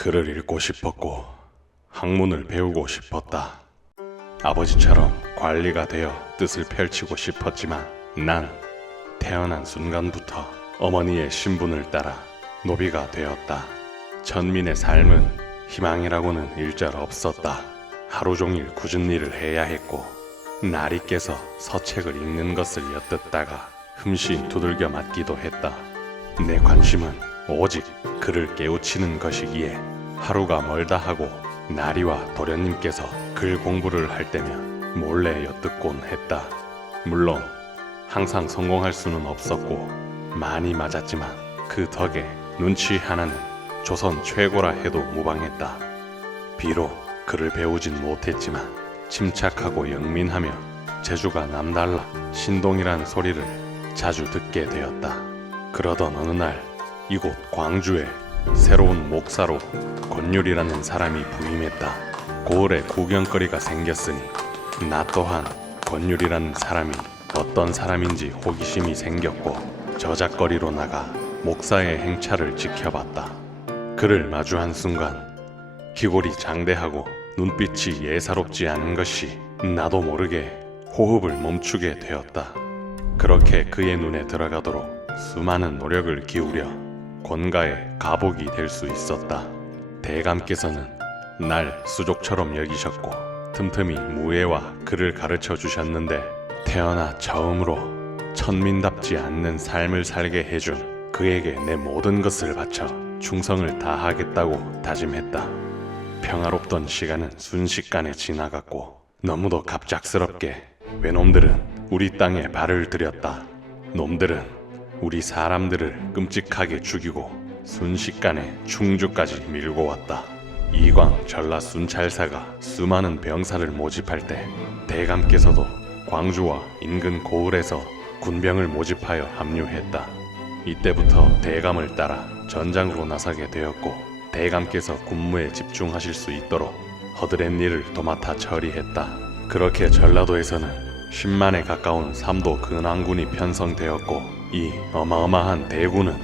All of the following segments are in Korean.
글을 읽고 싶었고 학문을 배우고 싶었다. 아버지처럼 관리가 되어 뜻을 펼치고 싶었지만 난 태어난 순간부터 어머니의 신분을 따라 노비가 되었다. 천민의 삶은 희망이라고는 일절 없었다. 하루 종일 굳은 일을 해야 했고 날이 깨서 서책을 읽는 것을 엿듣다가 흠씬 두들겨 맞기도 했다. 내 관심은 오직 글을 깨우치는 것이기에 하루가 멀다 하고 나리와 도련님께서 글 공부를 할 때면 몰래 엿듣곤 했다. 물론 항상 성공할 수는 없었고 많이 맞았지만 그 덕에 눈치 하나는 조선 최고라 해도 무방했다. 비록 글을 배우진 못했지만 침착하고 영민하며 재주가 남달라 신동이란 소리를 자주 듣게 되었다. 그러던 어느 날 이곳 광주에 새로운 목사로 권율이라는 사람이 부임했다. 고을에 구경거리가 생겼으니 나 또한 권율이라는 사람이 어떤 사람인지 호기심이 생겼고 저작거리로 나가 목사의 행차를 지켜봤다. 그를 마주한 순간 기골이 장대하고 눈빛이 예사롭지 않은 것이 나도 모르게 호흡을 멈추게 되었다. 그렇게 그의 눈에 들어가도록 수많은 노력을 기울여 권가의 가복이 될 수 있었다. 대감께서는 날 수족처럼 여기셨고 틈틈이 무예와 글을 가르쳐 주셨는데 태어나 처음으로 천민답지 않는 삶을 살게 해준 그에게 내 모든 것을 바쳐 충성을 다하겠다고 다짐했다. 평화롭던 시간은 순식간에 지나갔고 너무도 갑작스럽게 외놈들은 우리 땅에 발을 들였다. 놈들은 우리 사람들을 끔찍하게 죽이고 순식간에 충주까지 밀고 왔다. 이광 전라 순찰사가 수많은 병사를 모집할 때 대감께서도 광주와 인근 고을에서 군병을 모집하여 합류했다. 이때부터 대감을 따라 전장으로 나서게 되었고 대감께서 군무에 집중하실 수 있도록 허드렛 일을 도맡아 처리했다. 그렇게 전라도에서는 10만에 가까운 삼도 근왕군이 편성되었고 이 어마어마한 대군은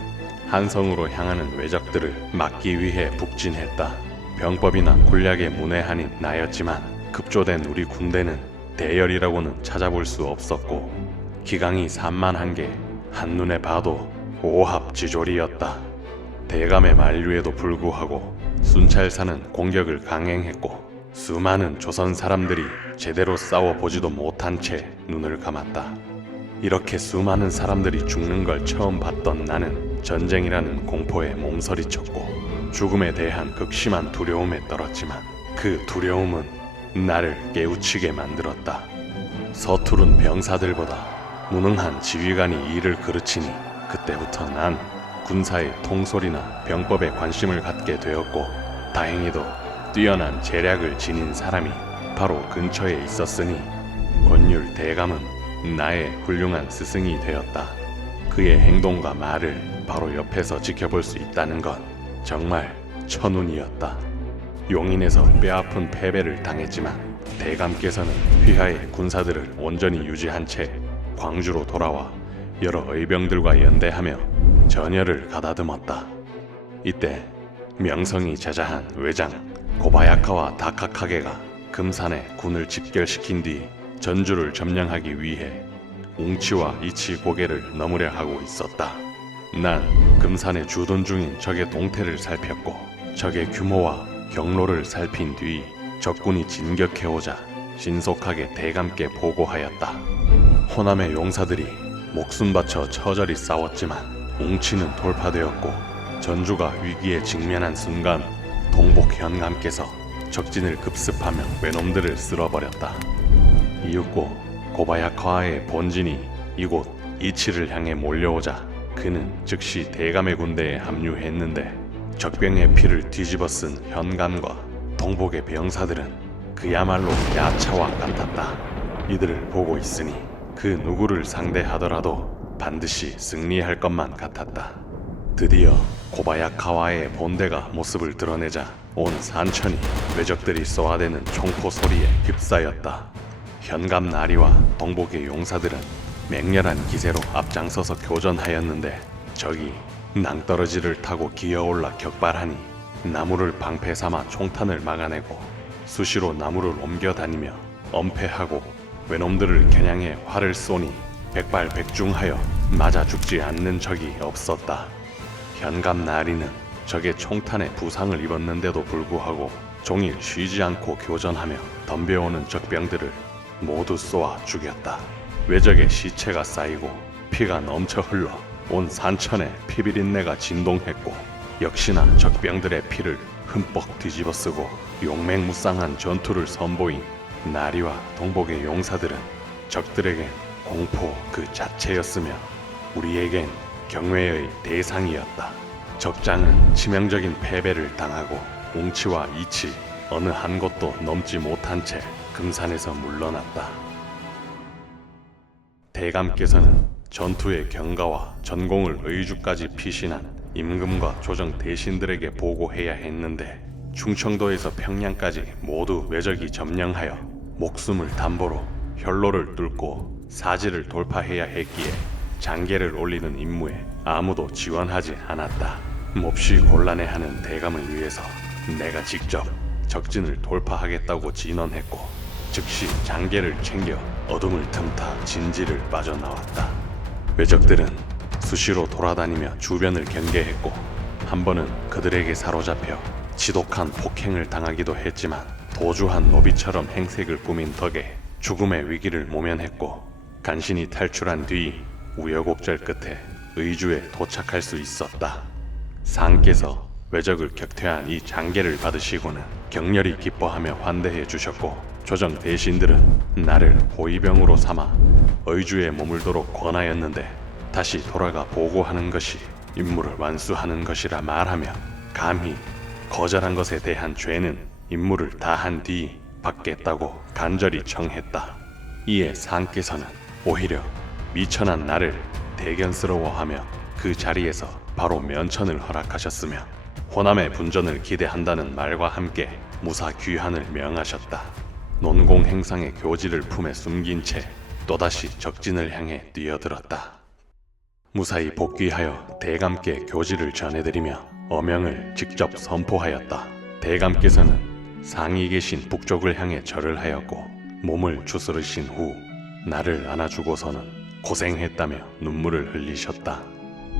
한성으로 향하는 왜적들을 막기 위해 북진했다. 병법이나 군략에 문외한인 나였지만 급조된 우리 군대는 대열이라고는 찾아볼 수 없었고 기강이 산만한 게 한눈에 봐도 오합지졸이었다. 대감의 만류에도 불구하고 순찰사는 공격을 강행했고 수많은 조선 사람들이 제대로 싸워보지도 못한 채 눈을 감았다. 이렇게 수많은 사람들이 죽는 걸 처음 봤던 나는 전쟁이라는 공포에 몸서리쳤고 죽음에 대한 극심한 두려움에 떨었지만 그 두려움은 나를 깨우치게 만들었다. 서투른 병사들보다 무능한 지휘관이 일을 그르치니 그때부터 난 군사의 통솔이나 병법에 관심을 갖게 되었고 다행히도 뛰어난 재략을 지닌 사람이 바로 근처에 있었으니 권율 대감은 나의 훌륭한 스승이 되었다. 그의 행동과 말을 바로 옆에서 지켜볼 수 있다는 건 정말 천운이었다. 용인에서 뼈아픈 패배를 당했지만 대감께서는 휘하의 군사들을 온전히 유지한 채 광주로 돌아와 여러 의병들과 연대하며 전열을 가다듬었다. 이때 명성이 자자한 외장 고바야카와 다카카게가 금산에 군을 집결시킨 뒤 전주를 점령하기 위해 웅치와 이치 고개를 넘으려 하고 있었다. 난 금산에 주둔 중인 적의 동태를 살폈고 적의 규모와 경로를 살핀 뒤 적군이 진격해오자 신속하게 대감께 보고하였다. 호남의 용사들이 목숨 바쳐 처절히 싸웠지만 웅치는 돌파되었고 전주가 위기에 직면한 순간 동복 현감께서 적진을 급습하며 외놈들을 쓸어버렸다. 이윽고 고바야카와의 본진이 이곳 이치를 향해 몰려오자 그는 즉시 대감의 군대에 합류했는데 적병의 피를 뒤집어 쓴 현감과 동복의 병사들은 그야말로 야차와 같았다. 이들을 보고 있으니 그 누구를 상대하더라도 반드시 승리할 것만 같았다. 드디어 고바야카와의 본대가 모습을 드러내자 온 산천이 왜적들이 쏘아대는 총포 소리에 휩싸였다. 현감 나리와 동복의 용사들은 맹렬한 기세로 앞장서서 교전하였는데 적이 낭떠러지를 타고 기어올라 격발하니 나무를 방패 삼아 총탄을 막아내고 수시로 나무를 옮겨 다니며 엄폐하고 외놈들을 겨냥해 활을 쏘니 백발백중하여 맞아 죽지 않는 적이 없었다. 현감 나리는 적의 총탄에 부상을 입었는데도 불구하고 종일 쉬지 않고 교전하며 덤벼오는 적병들을 모두 쏘아 죽였다. 외적의 시체가 쌓이고 피가 넘쳐 흘러 온 산천에 피비린내가 진동했고 역시나 적병들의 피를 흠뻑 뒤집어쓰고 용맹무쌍한 전투를 선보인 나리와 동복의 용사들은 적들에겐 공포 그 자체였으며 우리에겐 경외의 대상이었다. 적장은 치명적인 패배를 당하고 웅치와 이치 어느 한 곳도 넘지 못한 채 금산에서 물러났다. 대감께서는 전투의 경과와 전공을 의주까지 피신한 임금과 조정 대신들에게 보고해야 했는데 충청도에서 평양까지 모두 외적이 점령하여 목숨을 담보로 혈로를 뚫고 사지를 돌파해야 했기에 장계를 올리는 임무에 아무도 지원하지 않았다. 몹시 곤란해하는 대감을 위해서 내가 직접 적진을 돌파하겠다고 진언했고 즉시 장계를 챙겨 어둠을 틈타 진지를 빠져나왔다. 외적들은 수시로 돌아다니며 주변을 경계했고 한 번은 그들에게 사로잡혀 지독한 폭행을 당하기도 했지만 도주한 노비처럼 행색을 꾸민 덕에 죽음의 위기를 모면했고 간신히 탈출한 뒤 우여곡절 끝에 의주에 도착할 수 있었다. 상께서 외적을 격퇴한 이 장계를 받으시고는 격렬히 기뻐하며 환대해 주셨고 조정 대신들은 나를 호위병으로 삼아 의주에 머물도록 권하였는데 다시 돌아가 보고하는 것이 임무를 완수하는 것이라 말하며 감히 거절한 것에 대한 죄는 임무를 다한 뒤 받겠다고 간절히 청했다. 이에 상께서는 오히려 미천한 나를 대견스러워하며 그 자리에서 바로 면천을 허락하셨으며 호남의 분전을 기대한다는 말과 함께 무사 귀환을 명하셨다. 논공 행상의 교지를 품에 숨긴 채 또다시 적진을 향해 뛰어들었다. 무사히 복귀하여 대감께 교지를 전해드리며 어명을 직접 선포하였다. 대감께서는 상이 계신 북쪽을 향해 절을 하였고 몸을 추스르신 후 나를 안아주고서는 고생했다며 눈물을 흘리셨다.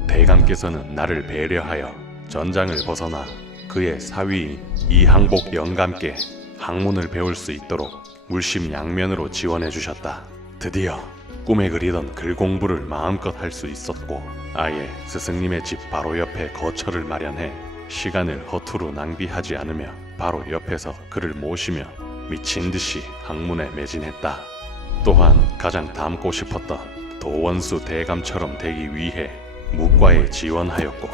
대감께서는 나를 배려하여 전장을 벗어나 그의 사위 이항복 영감께 학문을 배울 수 있도록 물심양면으로 지원해 주셨다. 드디어 꿈에 그리던 글 공부를 마음껏 할 수 있었고 아예 스승님의 집 바로 옆에 거처를 마련해 시간을 허투루 낭비하지 않으며 바로 옆에서 그를 모시며 미친 듯이 학문에 매진했다. 또한 가장 닮고 싶었던 도원수 대감처럼 되기 위해 무과에 지원하였고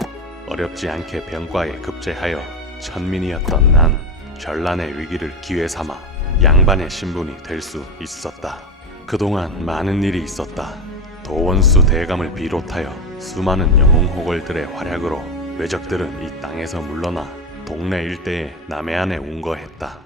어렵지 않게 병과에 급제하여 천민이었던 난 전란의 위기를 기회 삼아 양반의 신분이 될 수 있었다. 그동안 많은 일이 있었다. 도원수 대감을 비롯하여 수많은 영웅호걸들의 활약으로 외적들은 이 땅에서 물러나 동네 일대에 남해안에 운거했다.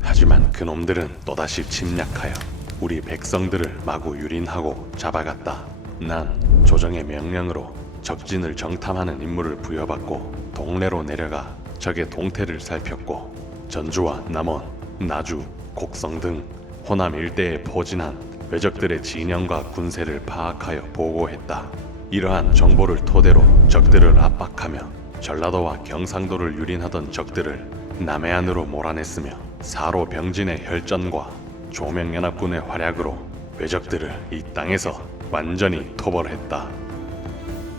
하지만 그놈들은 또다시 침략하여 우리 백성들을 마구 유린하고 잡아갔다. 난 조정의 명령으로 적진을 정탐하는 임무를 부여받고 동래로 내려가 적의 동태를 살폈고 전주와 남원, 나주, 곡성 등 호남 일대에 포진한 외적들의 진영과 군세를 파악하여 보고했다. 이러한 정보를 토대로 적들을 압박하며 전라도와 경상도를 유린하던 적들을 남해안으로 몰아냈으며 사로 병진의 혈전과 조명연합군의 활약으로 외적들을 이 땅에서 완전히 토벌했다.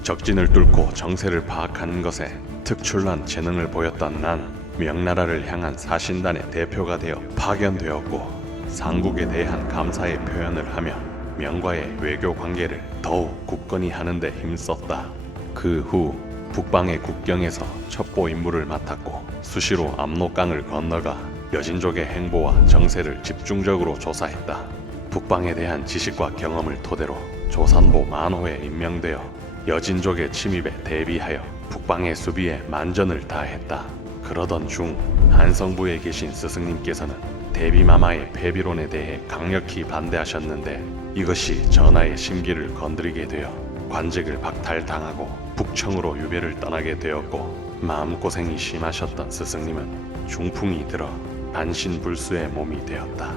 적진을 뚫고 정세를 파악하는 것에 특출난 재능을 보였던 난 명나라를 향한 사신단의 대표가 되어 파견되었고 상국에 대한 감사의 표현을 하며 명과의 외교 관계를 더욱 굳건히 하는데 힘썼다. 그 후 북방의 국경에서 첩보 임무를 맡았고 수시로 압록강을 건너가 여진족의 행보와 정세를 집중적으로 조사했다. 북방에 대한 지식과 경험을 토대로 조산보 만호에 임명되어 여진족의 침입에 대비하여 북방의 수비에 만전을 다했다. 그러던 중 한성부에 계신 스승님께서는 대비마마의 폐비론에 대해 강력히 반대하셨는데 이것이 전하의 심기를 건드리게 되어 관직을 박탈당하고 북청으로 유배를 떠나게 되었고 마음고생이 심하셨던 스승님은 중풍이 들어 반신불수의 몸이 되었다.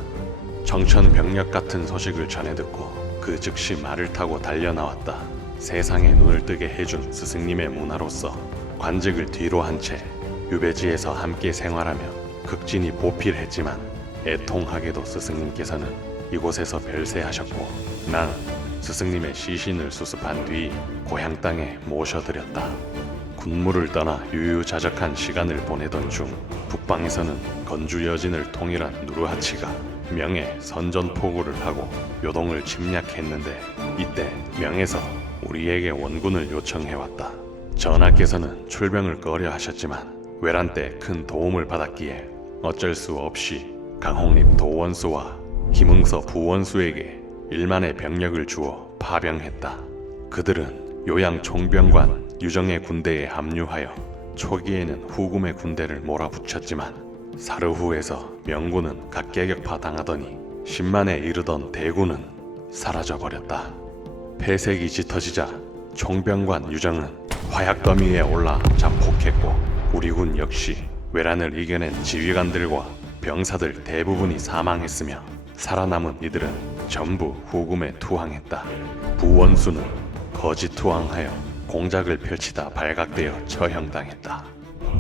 청천벽력 같은 소식을 전해 듣고 그 즉시 말을 타고 달려나왔다. 세상에 눈을 뜨게 해준 스승님의 문화로서 관직을 뒤로 한 채 유배지에서 함께 생활하며 극진히 보필했지만 애통하게도 스승님께서는 이곳에서 별세하셨고 난 스승님의 시신을 수습한 뒤 고향 땅에 모셔드렸다. 군무를 떠나 유유자적한 시간을 보내던 중 북방에서는 건주 여진을 통일한 누르하치가 명에 선전포고를 하고 요동을 침략했는데 이때 명에서 우리에게 원군을 요청해왔다. 전하께서는 출병을 꺼려 하셨지만 외란 때 큰 도움을 받았기에 어쩔 수 없이 강홍립 도원수와 김응서 부원수에게 1만의 병력을 주어 파병했다. 그들은 요양 총병관 유정의 군대에 합류하여 초기에는 후금의 군대를 몰아붙였지만 사르후에서 명군은 각계격파 당하더니 10만에 이르던 대군은 사라져버렸다. 폐색이 짙어지자 총병관 유정은 화약더미에 올라 자폭했고 우리 군 역시 외란을 이겨낸 지휘관들과 병사들 대부분이 사망했으며 살아남은 이들은 전부 후금에 투항했다. 부원수는 거짓 투항하여 공작을 펼치다 발각되어 처형당했다.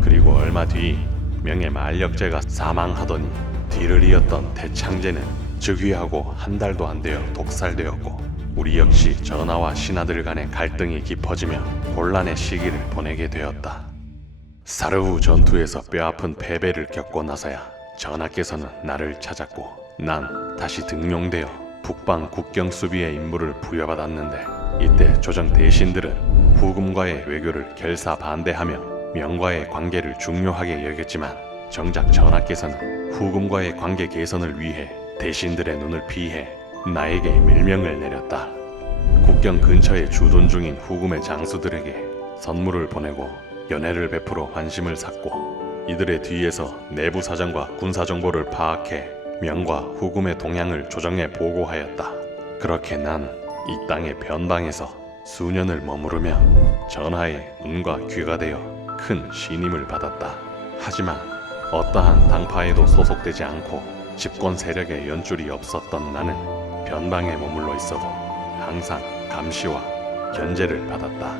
그리고 얼마 뒤 명의 만력제가 사망하더니 뒤를 이었던 대창제는 즉위하고 한 달도 안 되어 독살되었고 우리 역시 전하와 신하들 간의 갈등이 깊어지며 곤란의 시기를 보내게 되었다. 사르후 전투에서 뼈아픈 패배를 겪고 나서야 전하께서는 나를 찾았고 난 다시 등용되어 북방 국경 수비의 임무를 부여받았는데 이때 조정 대신들은 후금과의 외교를 결사 반대하며 명과의 관계를 중요하게 여겼지만 정작 전하께서는 후금과의 관계 개선을 위해 대신들의 눈을 피해 나에게 밀명을 내렸다. 국경 근처에 주둔 중인 후금의 장수들에게 선물을 보내고 연애를 베풀어 환심을 샀고 이들의 뒤에서 내부 사정과 군사 정보를 파악해 명과 후금의 동향을 조정해 보고하였다. 그렇게 난 이 땅의 변방에서 수년을 머무르며 전하의 눈과 귀가 되어 큰 신임을 받았다. 하지만 어떠한 당파에도 소속되지 않고 집권 세력의 연줄이 없었던 나는 변방에 머물러 있어도 항상 감시와 견제를 받았다.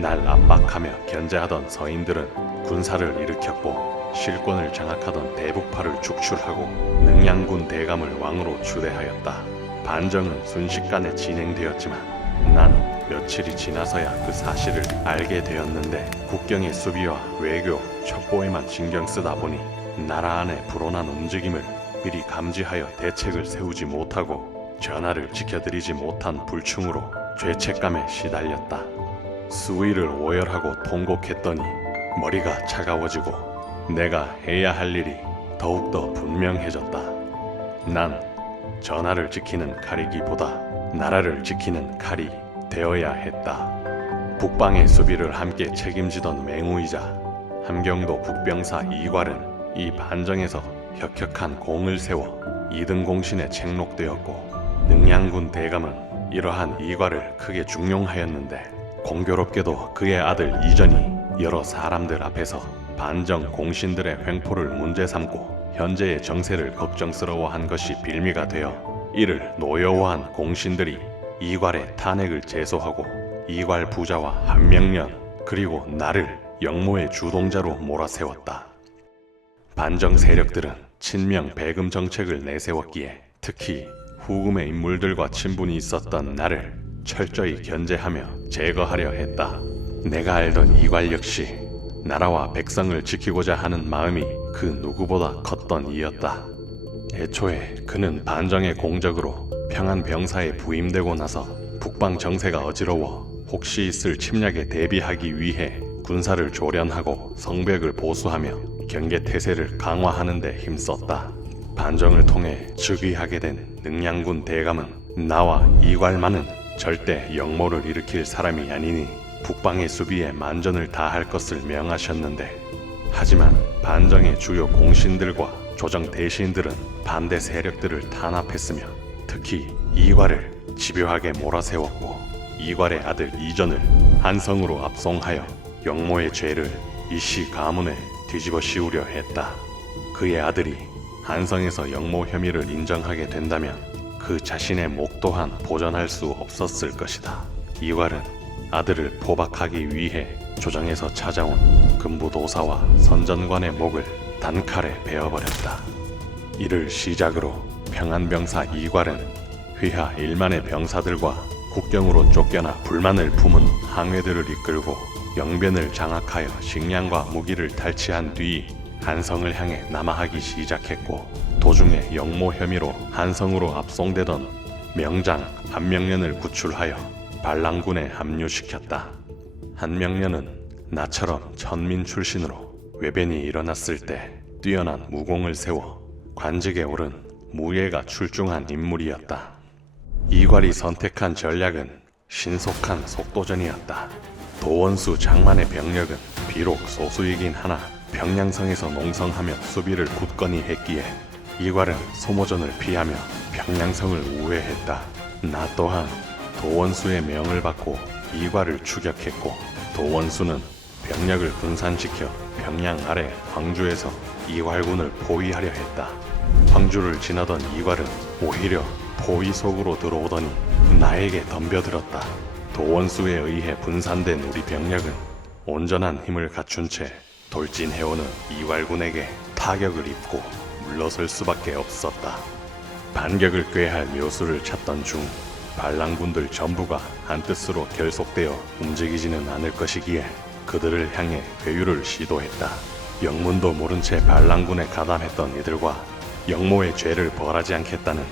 날 압박하며 견제하던 서인들은 군사를 일으켰고 실권을 장악하던 대북파를 축출하고 능양군 대감을 왕으로 추대하였다. 반정은 순식간에 진행되었지만 난 며칠이 지나서야 그 사실을 알게 되었는데 국경의 수비와 외교, 첩보에만 신경 쓰다 보니 나라 안에 불온한 움직임을 미리 감지하여 대책을 세우지 못하고 전하를 지켜드리지 못한 불충으로 죄책감에 시달렸다. 수위를 오열하고 통곡했더니 머리가 차가워지고 내가 해야 할 일이 더욱더 분명해졌다. 난 전하를 지키는 칼이기보다 나라를 지키는 칼이 되어야 했다. 북방의 수비를 함께 책임지던 맹우이자 함경도 북병사 이괄은 이 반정에서 혁혁한 공을 세워 2등 공신에 책록되었고 능양군 대감은 이러한 이괄을 크게 중용하였는데 공교롭게도 그의 아들 이전이 여러 사람들 앞에서 반정 공신들의 횡포를 문제 삼고 현재의 정세를 걱정스러워한 것이 빌미가 되어 이를 노여워한 공신들이 이괄의 탄핵을 제소하고 이괄 부자와 한명련 그리고 나를 영모의 주동자로 몰아세웠다. 반정 세력들은 친명 배금 정책을 내세웠기에 특히 후금의 인물들과 친분이 있었던 나를 철저히 견제하며 제거하려 했다. 내가 알던 이괄 역시 나라와 백성을 지키고자 하는 마음이 그 누구보다 컸던 이였다. 애초에 그는 반정의 공적으로 평안 병사에 부임되고 나서 북방 정세가 어지러워 혹시 있을 침략에 대비하기 위해 군사를 조련하고 성벽을 보수하며 경계태세를 강화하는 데 힘썼다. 반정을 통해 즉위하게 된 능양군 대감은 나와 이괄만은 절대 역모를 일으킬 사람이 아니니 북방의 수비에 만전을 다할 것을 명하셨는데 하지만 반정의 주요 공신들과 조정 대신들은 반대 세력들을 탄압했으며 특히 이괄을 집요하게 몰아세웠고 이괄의 아들 이전을 한성으로 압송하여 역모의 죄를 이씨 가문에 뒤집어 씌우려 했다. 그의 아들이 한성에서 영모 혐의를 인정하게 된다면 그 자신의 목 또한 보전할 수 없었을 것이다. 이괄은 아들을 포박하기 위해 조정에서 찾아온 금부도사와 선전관의 목을 단칼에 베어버렸다. 이를 시작으로 평안병사 이괄은 휘하 1만의 병사들과 국경으로 쫓겨나 불만을 품은 항해들을 이끌고 영변을 장악하여 식량과 무기를 탈취한 뒤 한성을 향해 남하하기 시작했고, 도중에 영모 혐의로 한성으로 압송되던 명장 한명년을 구출하여 반란군에 합류시켰다. 한명년은 나처럼 천민 출신으로 외변이 일어났을 때 뛰어난 무공을 세워 관직에 오른 무예가 출중한 인물이었다. 이괄이 선택한 전략은 신속한 속도전이었다. 도원수 장만의 병력은 비록 소수이긴 하나 평양성에서 농성하며 수비를 굳건히 했기에 이괄은 소모전을 피하며 평양성을 우회했다. 나 또한 도원수의 명을 받고 이괄을 추격했고, 도원수는 병력을 분산시켜 평양 아래 황주에서 이괄군을 포위하려 했다. 황주를 지나던 이괄은 오히려 포위 속으로 들어오더니 나에게 덤벼들었다. 도원수에 의해 분산된 우리 병력은 온전한 힘을 갖춘 채 돌진해오는 이괄군에게 타격을 입고 물러설 수밖에 없었다. 반격을 꾀할 묘수를 찾던 중 반란군들 전부가 한뜻으로 결속되어 움직이지는 않을 것이기에 그들을 향해 회유를 시도했다. 영문도 모른 채 반란군에 가담했던 이들과 영모의 죄를 벌하지 않겠다는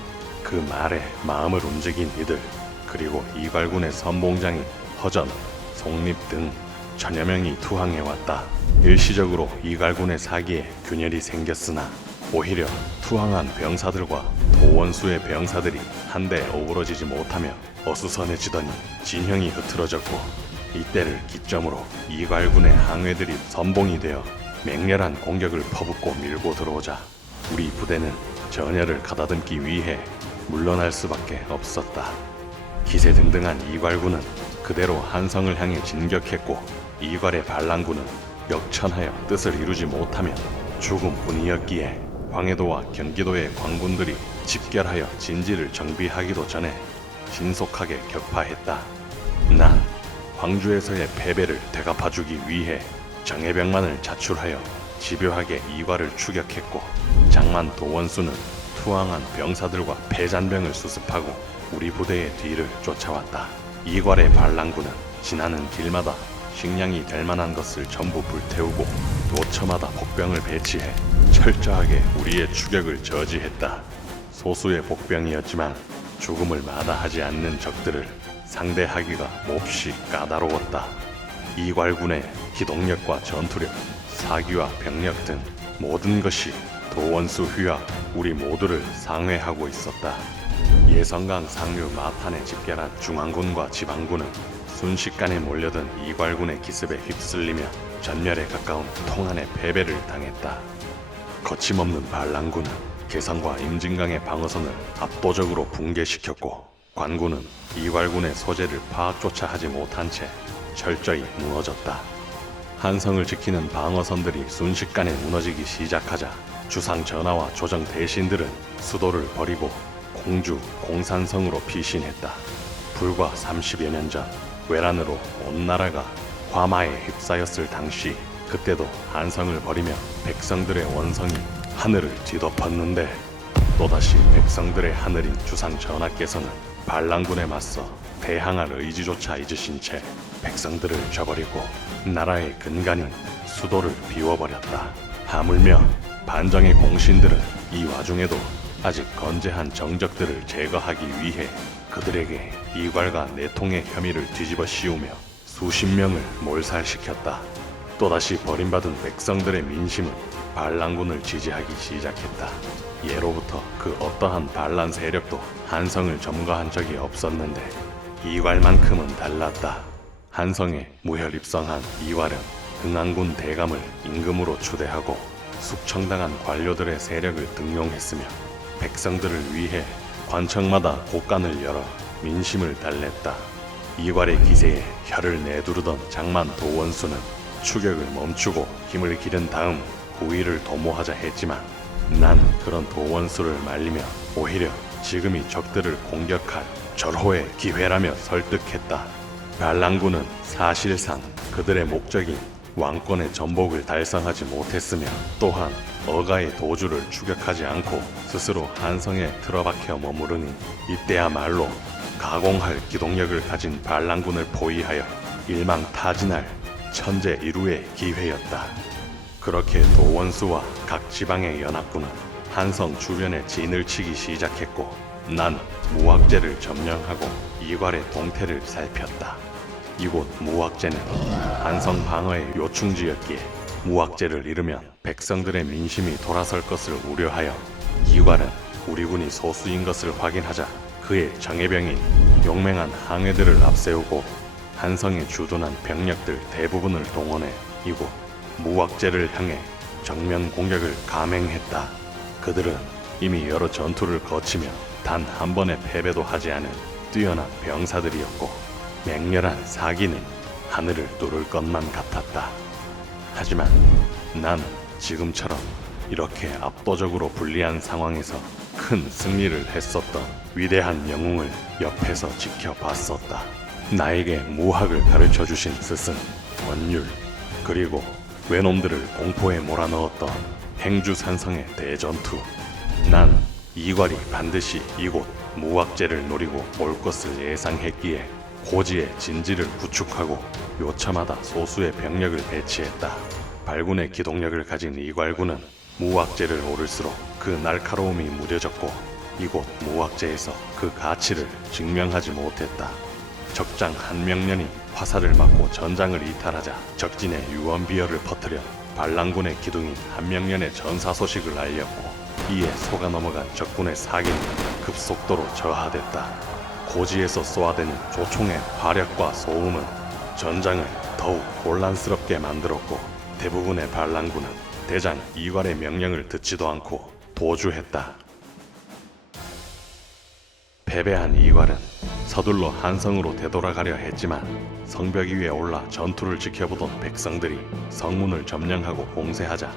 그 말에 마음을 움직인 이들, 그리고 이괄군의 선봉장인 허전, 송립 등 천여 명이 투항해왔다. 일시적으로 이괄군의 사기에 균열이 생겼으나 오히려 투항한 병사들과 도원수의 병사들이 한데 어우러지지 못하며 어수선해지더니 진형이 흐트러졌고, 이때를 기점으로 이괄군의 항해들이 선봉이 되어 맹렬한 공격을 퍼붓고 밀고 들어오자 우리 부대는 전열을 가다듬기 위해 물러날 수밖에 없었다. 기세등등한 이괄군은 그대로 한성을 향해 진격했고, 이괄의 반란군은 역천하여 뜻을 이루지 못하며 죽음뿐이었기에 황해도와 경기도의 관군들이 집결하여 진지를 정비하기도 전에 신속하게 격파했다. 난 황주에서의 패배를 되갚아주기 위해 정예병만을 자출하여 집요하게 이괄을 추격했고, 장만 도원수는 투항한 병사들과 패잔병을 수습하고 우리 부대의 뒤를 쫓아왔다. 이괄의 반란군은 지나는 길마다 식량이 될 만한 것을 전부 불태우고 노처마다 복병을 배치해 철저하게 우리의 추격을 저지했다. 소수의 복병이었지만 죽음을 마다하지 않는 적들을 상대하기가 몹시 까다로웠다. 이괄군의 기동력과 전투력, 사기와 병력 등 모든 것이 도원수 휘하 우리 모두를 상회하고 있었다. 예성강 상류 마탄에 집결한 중앙군과 지방군은 순식간에 몰려든 이괄군의 기습에 휩쓸리며 전멸에 가까운 통한의 패배를 당했다. 거침없는 반란군은 개성과 임진강의 방어선을 압도적으로 붕괴시켰고, 관군은 이괄군의 소재를 파악조차 하지 못한 채 철저히 무너졌다. 한성을 지키는 방어선들이 순식간에 무너지기 시작하자 주상 전하와 조정 대신들은 수도를 버리고 공주 공산성으로 피신했다. 불과 30여 년 전 외란으로 온 나라가 화마에 휩싸였을 당시, 그때도 한성을 버리며 백성들의 원성이 하늘을 뒤덮었는데, 또다시 백성들의 하늘인 주상 전하께서는 반란군에 맞서 대항할 의지조차 잊으신 채 백성들을 저버리고 나라의 근간인 수도를 비워버렸다. 하물며 반정의 공신들은 이 와중에도 아직 건재한 정적들을 제거하기 위해 그들에게 이괄과 내통의 혐의를 뒤집어 씌우며 수십 명을 몰살시켰다. 또다시 버림받은 백성들의 민심은 반란군을 지지하기 시작했다. 예로부터 그 어떠한 반란 세력도 한성을 점거한 적이 없었는데 이괄만큼은 달랐다. 한성에 무혈입성한 이괄은 흥안군 대감을 임금으로 추대하고 숙청당한 관료들의 세력을 등용했으며 백성들을 위해 관청마다 곳간을 열어 민심을 달랬다. 이괄의 기세에 혀를 내두르던 장만 도원수는 추격을 멈추고 힘을 기른 다음 후위를 도모하자 했지만 난 그런 도원수를 말리며 오히려 지금이 적들을 공격할 절호의 기회라며 설득했다. 반란군은 사실상 그들의 목적인 왕권의 전복을 달성하지 못했으며 또한 어가의 도주를 추격하지 않고 스스로 한성에 틀어박혀 머무르니 이때야말로 가공할 기동력을 가진 반란군을 포위하여 일망타진할 천재 일우의 기회였다. 그렇게 도원수와 각 지방의 연합군은 한성 주변에 진을 치기 시작했고 난 무학제를 점령하고 이괄의 동태를 살폈다. 이곳 무학제는 한성 방어의 요충지였기에 무학제를 잃으면 백성들의 민심이 돌아설 것을 우려하여 이괄은 우리 군이 소수인 것을 확인하자 그의 정예병인 용맹한 항해들을 앞세우고 한성에 주둔한 병력들 대부분을 동원해 이곳 무학제를 향해 정면 공격을 감행했다. 그들은 이미 여러 전투를 거치며 단 한 번의 패배도 하지 않은 뛰어난 병사들이었고 맹렬한 사기는 하늘을 뚫을 것만 같았다. 하지만 난 지금처럼 이렇게 압도적으로 불리한 상황에서 큰 승리를 했었던 위대한 영웅을 옆에서 지켜봤었다. 나에게 무학을 가르쳐 주신 스승 원율, 그리고 외놈들을 공포에 몰아넣었던 행주산성의 대전투. 난 이괄이 반드시 이곳 무학제를 노리고 올 것을 예상했기에 고지의 진지를 구축하고 요차마다 소수의 병력을 배치했다. 발군의 기동력을 가진 이괄군은 무학제를 오를수록 그 날카로움이 무뎌졌고 이곳 무학제에서 그 가치를 증명하지 못했다. 적장 한명년이 화살을 맞고 전장을 이탈하자 적진의 유언비어를 퍼뜨려 반란군의 기둥인 한명년의 전사 소식을 알렸고 이에 속아 넘어간 적군의 사기는 급속도로 저하됐다. 고지에서 쏘아대는 조총의 화력과 소음은 전장을 더욱 혼란스럽게 만들었고 대부분의 반란군은 대장 이괄의 명령을 듣지도 않고 도주했다. 패배한 이괄은 서둘러 한성으로 되돌아가려 했지만 성벽 위에 올라 전투를 지켜보던 백성들이 성문을 점령하고 봉쇄하자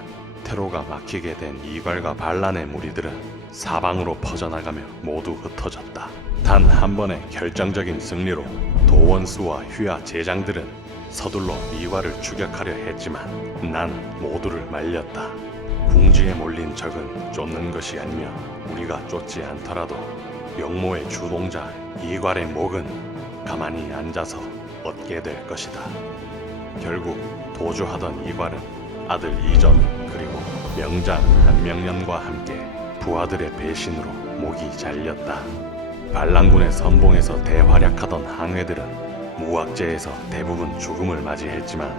퇴로가 막히게 된 이괄과 반란의 무리들은 사방으로 퍼져나가며 모두 흩어졌다. 단 한 번의 결정적인 승리로 도원수와 휘하 제장들은 서둘러 이괄을 추격하려 했지만 난 모두를 말렸다. 궁지에 몰린 적은 쫓는 것이 아니며 우리가 쫓지 않더라도 영모의 주동자 이괄의 목은 가만히 앉아서 얻게 될 것이다. 결국 도주하던 이괄은 아들 이전 그리고 명장 한명년과 함께 부하들의 배신으로 목이 잘렸다. 반란군의 선봉에서 대활약하던 항해들은 무학제에서 대부분 죽음을 맞이했지만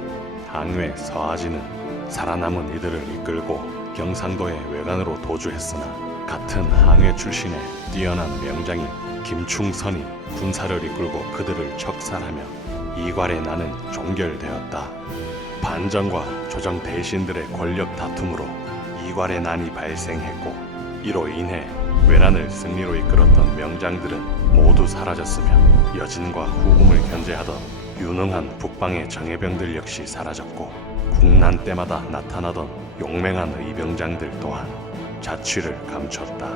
항해 서아지는 살아남은 이들을 이끌고 경상도의 외관으로 도주했으나 같은 항해 출신의 뛰어난 명장인 김충선이 군사를 이끌고 그들을 척살하며 이괄의 난은 종결되었다. 반정과 조정 대신들의 권력 다툼으로 이괄의 난이 발생했고 이로 인해 외란을 승리로 이끌었던 명장들은 모두 사라졌으며 여진과 후금을 견제하던 유능한 북방의 정예병들 역시 사라졌고 국난 때마다 나타나던 용맹한 의병장들 또한 자취를 감췄다.